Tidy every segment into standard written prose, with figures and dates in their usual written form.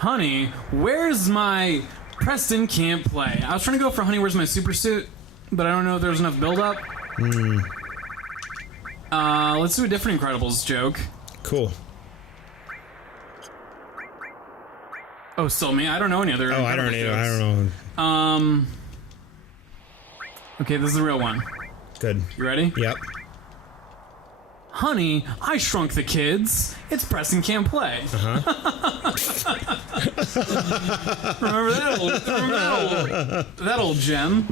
Honey, where's my Preston can't play? I was trying to go for Honey, where's my super suit, but I don't know if there's enough build-up. Let's do a different Incredibles joke. Cool. Oh, still me? I don't know any other I don't Incredibles know. jokes. I don't know. Okay, this is the real one. Good. You ready? Yep. Honey, I shrunk the kids. It's Preston can't play. Remember that old gem?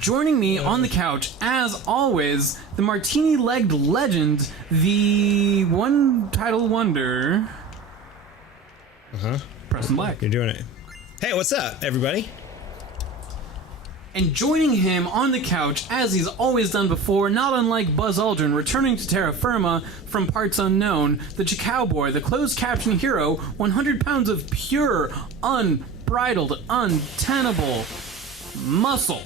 Joining me on the couch, as always, the martini-legged legend, the one-title wonder, Preston Black. You're doing it. Hey, what's up, everybody? And joining him on the couch, as he's always done before, not unlike Buzz Aldrin, returning to terra firma from parts unknown, the Chicowboy, the closed-caption hero, 100 pounds of pure, unbridled, untenable muscle.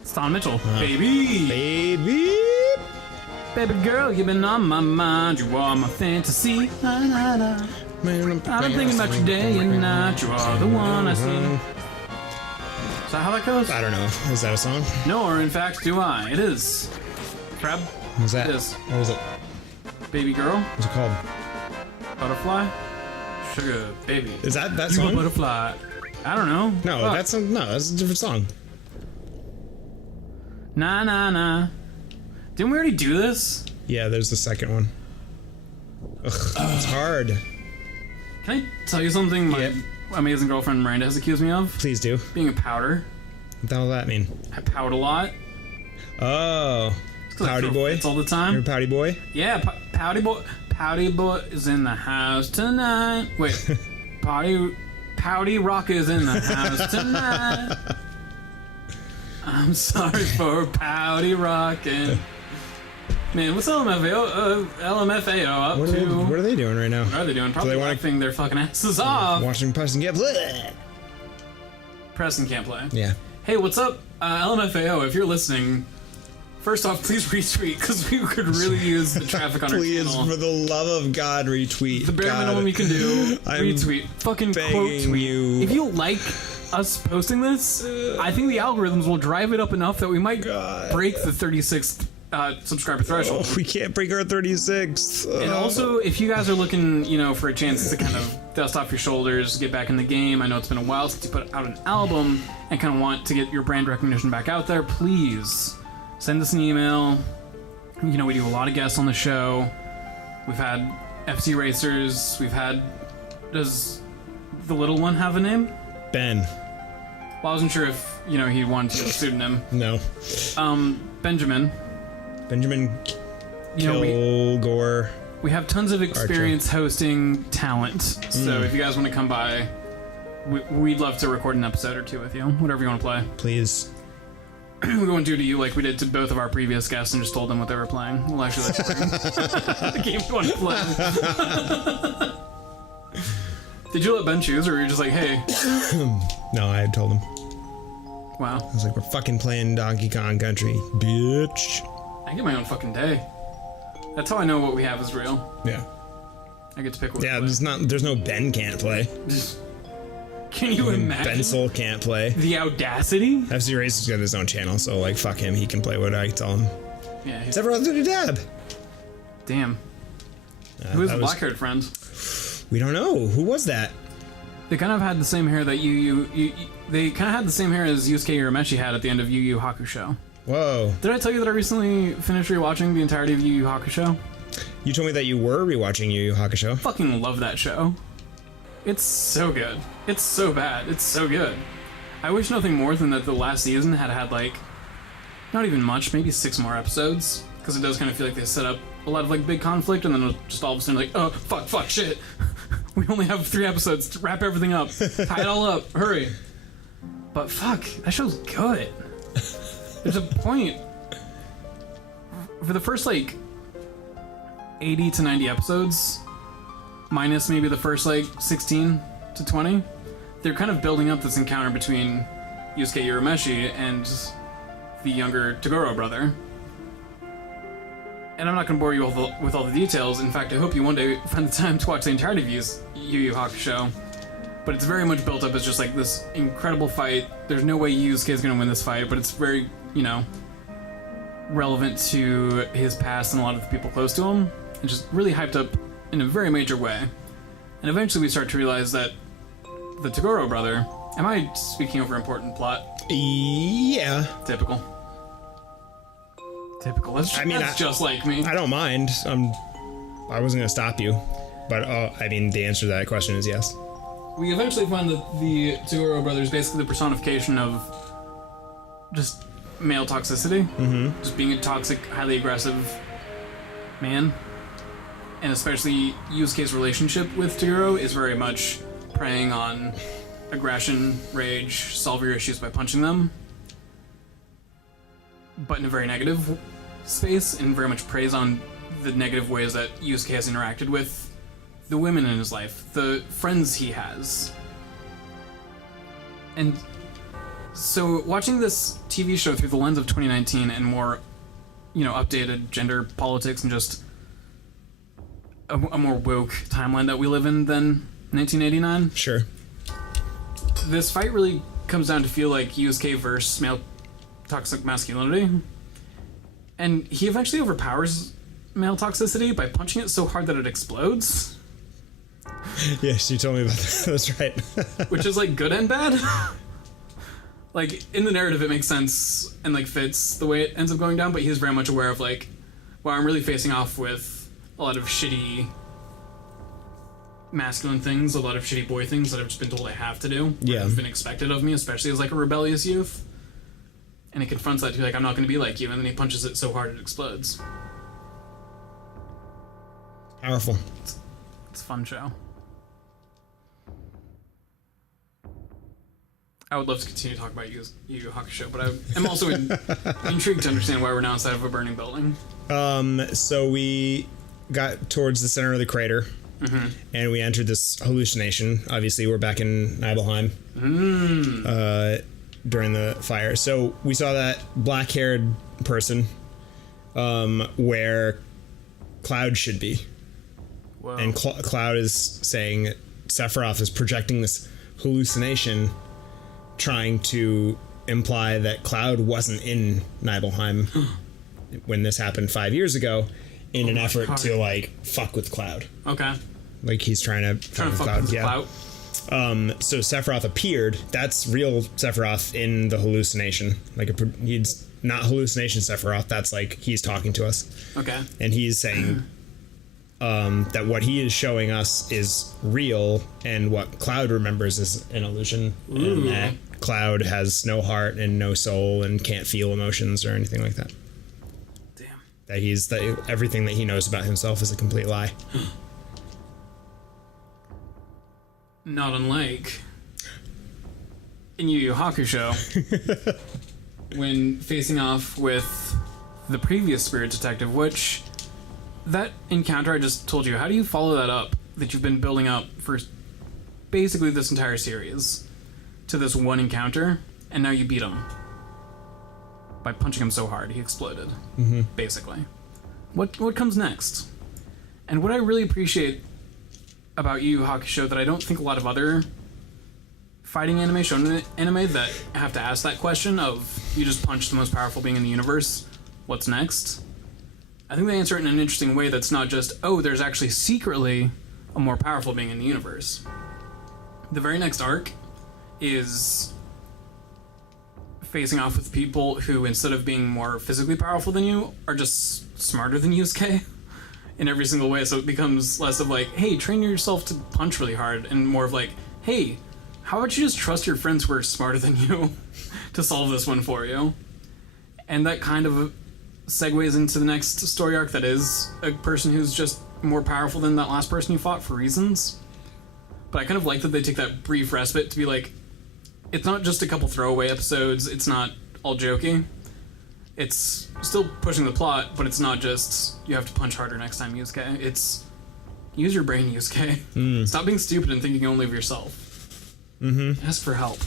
It's Taun Mitchell. Baby girl, you've been on my mind. You are my fantasy. I've been thinking about you day and night. You are the one I see. Is that how that goes? I don't know. Is that a song? No, or in fact, do I? It is. Crab? What's that? It is. What is it? Baby girl? What's it called? Butterfly? Sugar, baby. Is that You song? a butterfly. I don't know. No, Fuck. that's a different song. Nah. Didn't we already do this? Yeah, there's the second one. Ugh, it's hard. Can I tell you something my Yep. amazing girlfriend Miranda has accused me of? Please do. Being a powder. What the hell does that mean? I pout a lot. Oh. It's 'cause I Pouty throw boy? fits all the You're a time. pouty boy? Yeah, pouty boy. Pouty boy is in the house tonight. Wait, pouty rock is in the house tonight. I'm sorry for pouty rockin'. Man, what's LMFAO up What are they doing right now? What are they doing? Probably they wanna- laughing their fucking asses off. Watching Preston get Preston can't play. Yeah. Hey, what's up, LMFAO? If you're listening, first off, please retweet because we could really use the traffic on our Please, channel. for the love of God, retweet. The bare God. minimum you can do, I'm retweet. Fucking quote begging tweet. you. If you like us posting this, I think the algorithms will drive it up enough that we might break the 36th subscriber threshold. Oh, we can't break our 36th. And also, if you guys are looking, for a chance to kind of dust off your shoulders, get back in the game, I know it's been a while since you put out an album and kind of want to get your brand recognition back out there, please send us an email. We do a lot of guests on the show. We've had FC Racers. We've had... Does the little one have a name? Ben. Well, I wasn't sure if, he wanted to get a pseudonym. No. Benjamin. Benjamin Kilgore. We have tons of experience hosting talent, so if you guys want to come by, we'd love to record an episode or two with you, whatever you want to play. Please. We won't do to you like we did to both of our previous guests and just told them what they were playing. We'll actually let you play the game you want to play. Did you let Ben choose, or were you just like, hey? No, I had told him. Wow. I was like, we're fucking playing Donkey Kong Country, bitch. I get my own fucking day. That's how I know what we have is real. Yeah. I get to pick what Yeah, we play. there's no Ben can't play. Can you imagine? Ben Soul can't play. The audacity? FC Racer's got his own channel, so like, fuck him, he can play what I tell him. Yeah. Sephiroth did a dab. Damn. Who is the that was- black-haired friend? We don't know. Who was that? They kind of had the same hair that they kind of had the same hair as Yusuke Urameshi had at the end of Yu Yu Hakusho. Whoa. Did I tell you that I recently finished rewatching the entirety of Yu Yu Hakusho? You told me that you were rewatching Yu Yu Hakusho. Fucking love that show. It's so good. It's so bad. It's so good. I wish nothing more than that the last season had like, not even much, maybe 6 more episodes, because it does kind of feel like they set up a lot of like big conflict, and then it'll just all of a sudden like, oh, fuck, shit. We only have 3 episodes to wrap everything up. Tie it all up. Hurry. But fuck, that show's good. There's a point. For the first, 80 to 90 episodes, minus maybe the first, 16 to 20, they're kind of building up this encounter between Yusuke Urameshi and the younger Toguro brother. And I'm not going to bore you with all the details. In fact, I hope you one day find the time to watch the entirety of Yu Yu Hakusho. But it's very much built up as just like this incredible fight. There's no way Yusuke is going to win this fight, but it's very, relevant to his past and a lot of the people close to him. And just really hyped up in a very major way. And eventually we start to realize that the Toguro brother... Am I speaking over important plot? Yeah. Typical. That's just like me. I don't mind. I wasn't going to stop you. But, the answer to that question is yes. We eventually find that the Toguro brother is basically the personification of just male toxicity. Mm-hmm. Just being a toxic, highly aggressive man. And especially Yusuke's relationship with Toguro is very much preying on aggression, rage, solve your issues by punching them. But in a very negative space, and very much preys on the negative ways that Yusuke has interacted with the women in his life, the friends he has. And so watching this TV show through the lens of 2019 and more, updated gender politics and just a more woke timeline that we live in than 1989. Sure. This fight really comes down to feel like Yusuke versus male toxic masculinity. And he eventually overpowers male toxicity by punching it so hard that it explodes. Yes, you told me about that. That's right. Which is, good and bad. In the narrative, it makes sense and, fits the way it ends up going down, but he's very much aware of, wow, I'm really facing off with a lot of shitty masculine things, a lot of shitty boy things that I've just been told I have to do. Yeah. Have been expected of me, especially as, a rebellious youth. And he confronts that to be I'm not going to be like you, and then he punches it so hard it explodes. Powerful. It's a fun show. I would love to continue to talk about Yu Yu Hakusho, but I'm also intrigued to understand why we're now inside of a burning building. So we got towards the center of the crater, and we entered this hallucination. Obviously, we're back in Nibelheim during the fire. So we saw that black-haired person where Cloud should be. Whoa. And Cloud is saying that Sephiroth is projecting this hallucination, trying to imply that Cloud wasn't in Nibelheim when this happened 5 years ago, in an effort to fuck with Cloud. Okay. He's trying to fuck with Cloud. Yeah. So Sephiroth appeared. That's real Sephiroth in the hallucination. He's not hallucination Sephiroth. That's he's talking to us. Okay. And he's saying that what he is showing us is real, and what Cloud remembers is an illusion. Ooh. And that Cloud has no heart and no soul and can't feel emotions or anything like that. Damn. That everything that he knows about himself is a complete lie. Not unlike in Yu Yu Hakusho, when facing off with the previous spirit detective, which that encounter I just told you, how do you follow that up that you've been building up for basically this entire series to this one encounter, and now you beat him by punching him so hard he exploded, basically. What comes next? And what I really appreciate about Yu Yu Hakusho that I don't think a lot of other fighting anime, shonen anime, that have to ask that question of, you just punched the most powerful being in the universe, what's next? I think they answer it in an interesting way that's not just, oh, there's actually secretly a more powerful being in the universe. The very next arc is facing off with people who, instead of being more physically powerful than you, are just smarter than Yusuke in every single way. So it becomes less of hey, train yourself to punch really hard, and more of hey, how about you just trust your friends who are smarter than you to solve this one for you? And that kind of segues into the next story arc that is a person who's just more powerful than that last person you fought for reasons. But I kind of like that they take that brief respite to be it's not just a couple throwaway episodes, it's not all jokey. It's still pushing the plot, but it's not just, you have to punch harder next time, Yusuke. It's, use your brain, Yusuke. Stop being stupid and thinking only of yourself. Ask for help.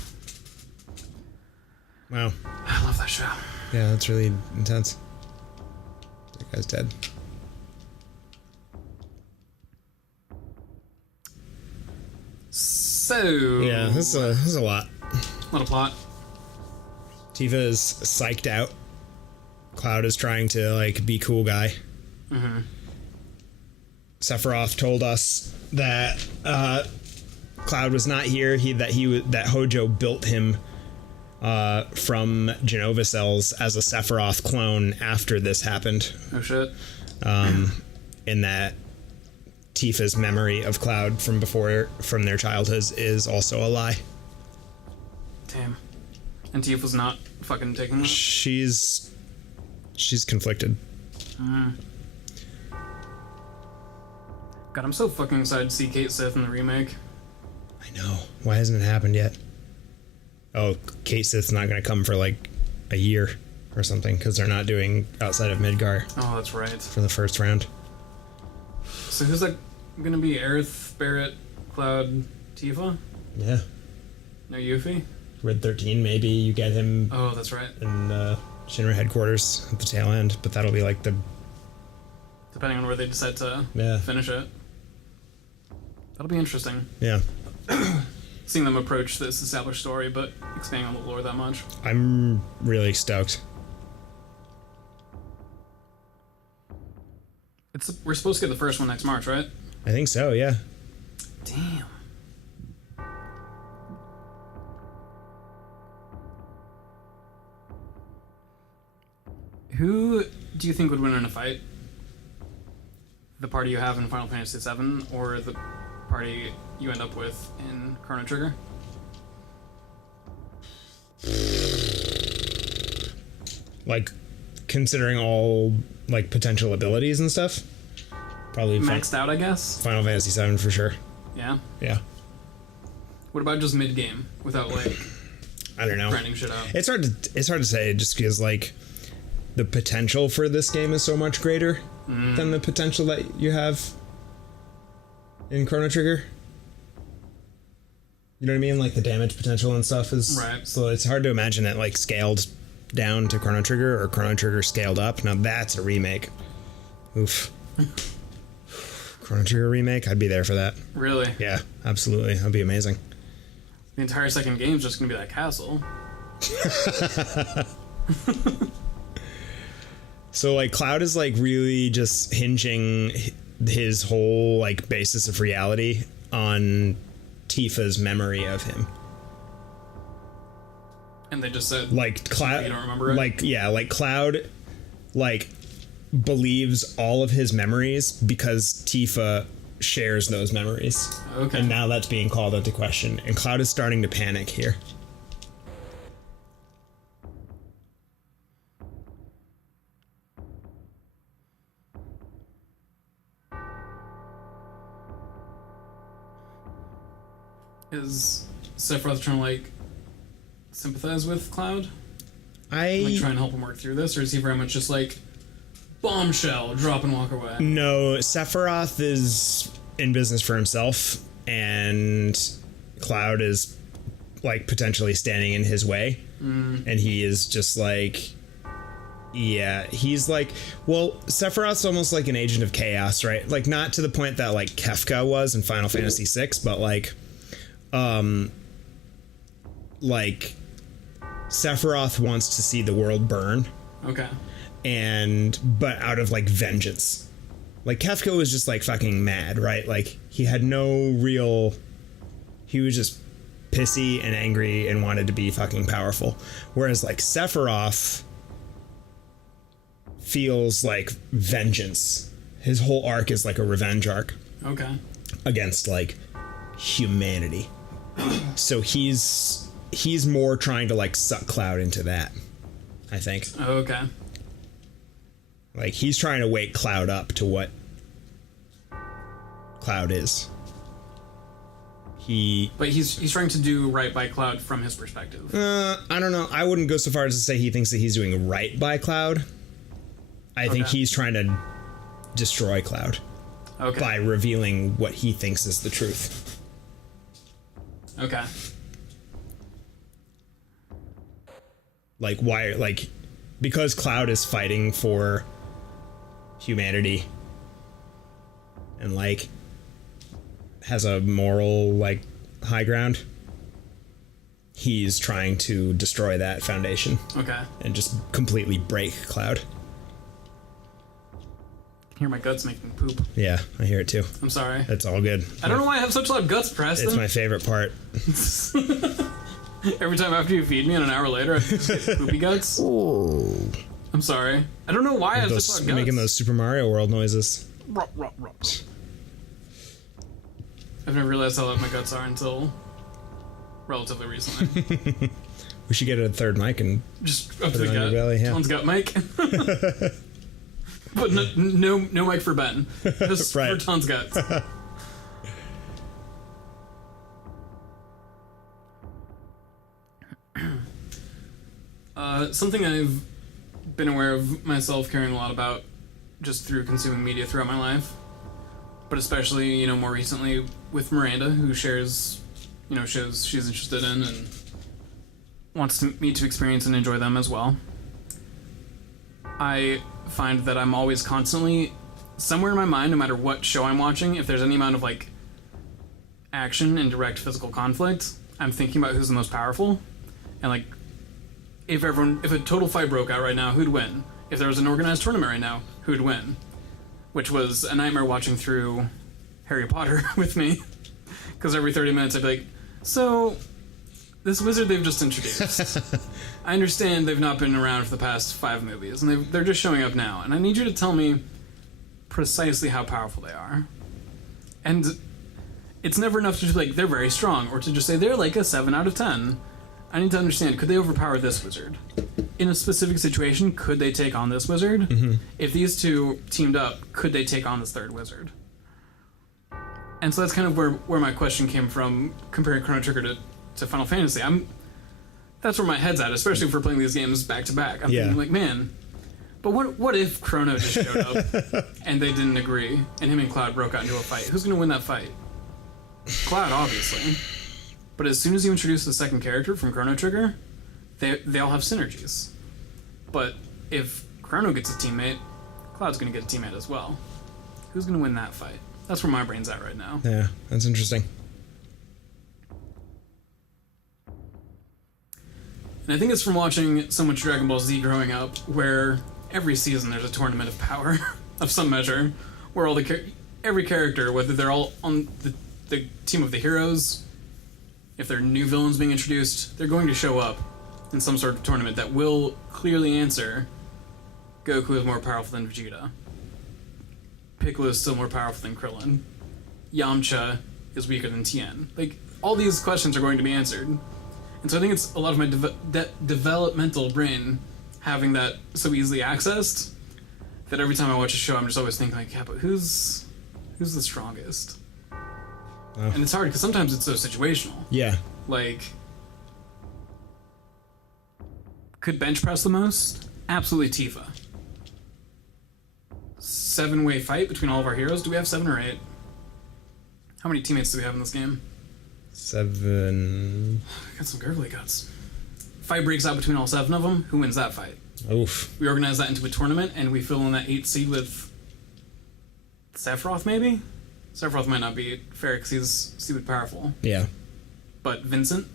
Wow. I love that show. Yeah, that's really intense. That guy's dead. So yeah, this is a lot. A lot of plot. Tifa is psyched out. Cloud is trying to like be cool guy. Mm-hmm. Sephiroth told us that Cloud was not here. That Hojo built him from Genova cells as a Sephiroth clone after this happened. Oh shit. In that Tifa's memory of Cloud from their childhoods is also a lie. Damn. And Tifa's not fucking taking that? She's conflicted. God, I'm so fucking excited to see Kate Sith in the remake. I know. Why hasn't it happened yet? Oh, Kate Sith's not going to come for like a year or something because they're not doing outside of Midgar. Oh, that's right. For the first round. So who's that gonna be? Aerith, Barrett, Cloud, Tifa? Yeah. No Yuffie? Red 13, maybe you get him. Oh, that's right. In Shinra headquarters at the tail end, but that'll be like the. Depending on where they decide to finish it. That'll be interesting. Yeah. Seeing them approach this established story, but expanding on the lore that much. I'm really stoked. We're supposed to get the first one next March, right? I think so, yeah. Damn. Who do you think would win in a fight? The party you have in Final Fantasy VII, or the party you end up with in Chrono Trigger? Like, considering all like potential abilities and stuff, probably maxed out, I guess. Final Fantasy VII for sure. Yeah. Yeah. What about just mid game without like? I don't know. Grinding shit out. It's hard to say just because like the potential for this game is so much greater than the potential that you have in Chrono Trigger. You know what I mean? Like the damage potential and stuff is right. So it's hard to imagine it like scaled down to Chrono Trigger or Chrono Trigger scaled up. Now that's a remake. Oof. Chrono Trigger remake, I'd be there for that. Really? Yeah, absolutely. That'd be amazing. The entire second game's just gonna be that castle. So like Cloud is like really just hinging his whole like basis of reality on Tifa's memory of him. And they just said like Cloud, you don't remember it? like Cloud like believes all of his memories because Tifa shares those memories. Okay. And now that's being called into question, and Cloud is starting to panic here. Is Sephiroth trying to like sympathize with Cloud? Like try and help him work through this, or is he very much just like bombshell, drop and walk away? No, Sephiroth is in business for himself, and Cloud is like potentially standing in his way, and he is just like, yeah, he's like, well, Sephiroth's almost like an agent of chaos, right? Like not to the point that like Kefka was in Final Fantasy VI, but like Sephiroth wants to see the world burn. Okay. But out of like vengeance. Like Kefka was just like fucking mad, right? Like he had no real, he was just pissy and angry and wanted to be fucking powerful. Whereas like Sephiroth feels like vengeance. His whole arc is like a revenge arc. Okay. Against like humanity. So he's more trying to like suck Cloud into that, I think. Okay. Like he's trying to wake Cloud up to what Cloud is. But he's trying to do right by Cloud from his perspective. I don't know. I wouldn't go so far as to say he thinks that he's doing right by Cloud. I think he's trying to destroy Cloud by revealing what he thinks is the truth. Okay. Like why? Like because Cloud is fighting for humanity and like has a moral like high ground. He's trying to destroy that foundation. Okay. And just completely break Cloud. I can hear my guts making poop. Yeah, I hear it too. I'm sorry. It's all good. I don't know why I have such loud guts, Preston. It's my favorite part. Every time after you feed me and an hour later, I just get poopy guts. Oh. I'm sorry. I don't know why I have such loud guts. Making those Super Mario World noises. I've never realized how loud my guts are until relatively recently. We should get a third mic and just up to put the it on gut. your belly. Yeah. Someone's got mic. But no mic for Ben. Just Right. for Ton's guts. Something I've been aware of myself caring a lot about just through consuming media throughout my life, but especially, you know, more recently with Miranda, who shares, you know, shows she's interested in and wants me to experience and enjoy them as well. I find that I'm always constantly, somewhere in my mind, no matter what show I'm watching, if there's any amount of, like, action and direct physical conflict, I'm thinking about who's the most powerful, and, like, if a total fight broke out right now, who'd win? If there was an organized tournament right now, who'd win? Which was a nightmare watching through Harry Potter with me. Because every 30 minutes I'd be like, so, this wizard they've just introduced. I understand they've not been around for the past 5 movies, and they're just showing up now. And I need you to tell me precisely how powerful they are. And it's never enough to just be like, they're very strong, or to just say, they're like a 7 out of 10. I need to understand, could they overpower this wizard? In a specific situation, could they take on this wizard? Mm-hmm. If these two teamed up, could they take on this third wizard? And so that's kind of where my question came from, comparing Chrono Trigger to Final Fantasy. That's where my head's at, especially if we're playing these games back to back. I'm thinking like, man, but what if Chrono just showed up and they didn't agree, and him and Cloud broke out into a fight? Who's going to win that fight? Cloud, obviously. But as soon as you introduce the second character from Chrono Trigger, they all have synergies. But if Chrono gets a teammate, Cloud's going to get a teammate as well. Who's going to win that fight? That's where my brain's at right now. Yeah, that's interesting. And I think it's from watching so much Dragon Ball Z growing up, where every season there's a tournament of power of some measure, where every character, whether they're all on the team of the heroes, if they're new villains being introduced, they're going to show up in some sort of tournament that will clearly answer Goku is more powerful than Vegeta. Piccolo is still more powerful than Krillin. Yamcha is weaker than Tien. Like, all these questions are going to be answered. And so I think it's a lot of my developmental brain having that so easily accessed that every time I watch a show, I'm just always thinking, like, yeah, but who's the strongest? Oh. And it's hard because sometimes it's so situational. Yeah. Like, could bench press the most? Absolutely Tifa. 7-way fight between all of our heroes? Do we have 7 or 8? How many teammates do we have in this game? 7. Got some gurgly guts. Fight breaks out between all 7 of them. Who wins that fight? Oof. We organize that into a tournament, and we fill in that 8th seed with Sephiroth, maybe? Sephiroth might not be fair because he's stupid powerful. Yeah. But Vincent?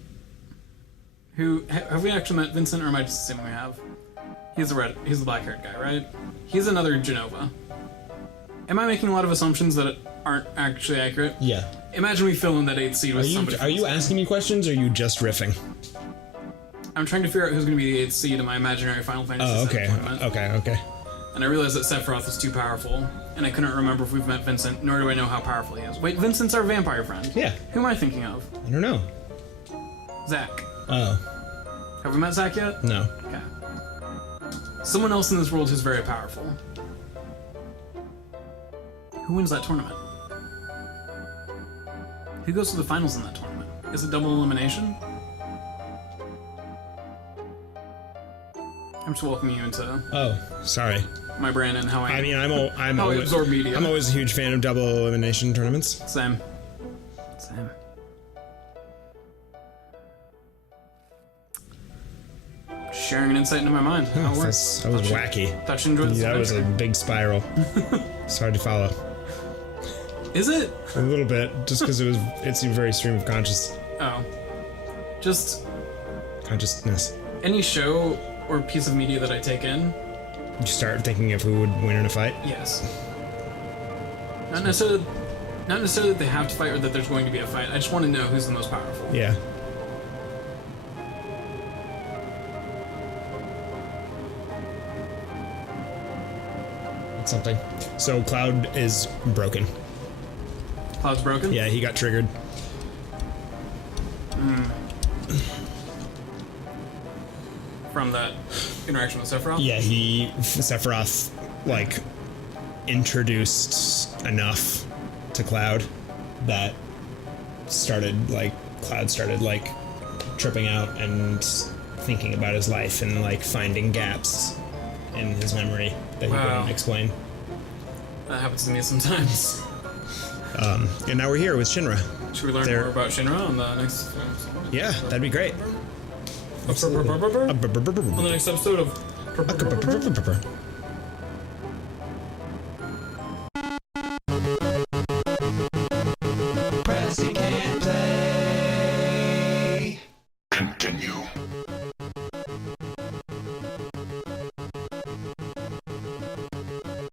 Have we actually met Vincent, or am I just assuming we have? He's the black-haired guy, right? He's another Genova. Am I making a lot of assumptions that aren't actually accurate? Yeah. Imagine we fill in that 8th seed with somebody. Are you asking me questions, or are you just riffing? I'm trying to figure out who's going to be the 8th seed in my imaginary Final Fantasy VII tournament. Okay. And I realized that Sephiroth was too powerful, and I couldn't remember if we've met Vincent, nor do I know how powerful he is. Wait, Vincent's our vampire friend. Yeah. Who am I thinking of? I don't know. Zack. Oh. Have we met Zack yet? No. Okay. Someone else in this world who's very powerful. Who wins that tournament? Who goes to the finals in that tournament? Is it double elimination? I'm just welcoming you into sorry. my brain and how I always absorb media. I'm always a huge fan of double elimination tournaments. Same. Sharing an insight into my mind. How it works. That was wacky. Thought you enjoyed this That was a big spiral. It's hard to follow. Is it? A little bit, just because it seemed very stream of consciousness. Oh. Just Consciousness. any show or piece of media that I take in. You start thinking of who would win in a fight. Yes. Not necessarily that they have to fight or that there's going to be a fight. I just want to know who's the most powerful. Yeah. That's something. So Cloud is broken. Cloud's broken? Yeah, he got triggered. From that interaction with Sephiroth? Yeah, Sephiroth, like, introduced enough to Cloud that Cloud started, like, tripping out and thinking about his life and, like, finding gaps in his memory that he couldn't explain. That happens to me sometimes. And now we're here with Shinra. Should we learn more about Shinra on the next episode? Yeah, that'd be great. On the next episode of... Pressing hand.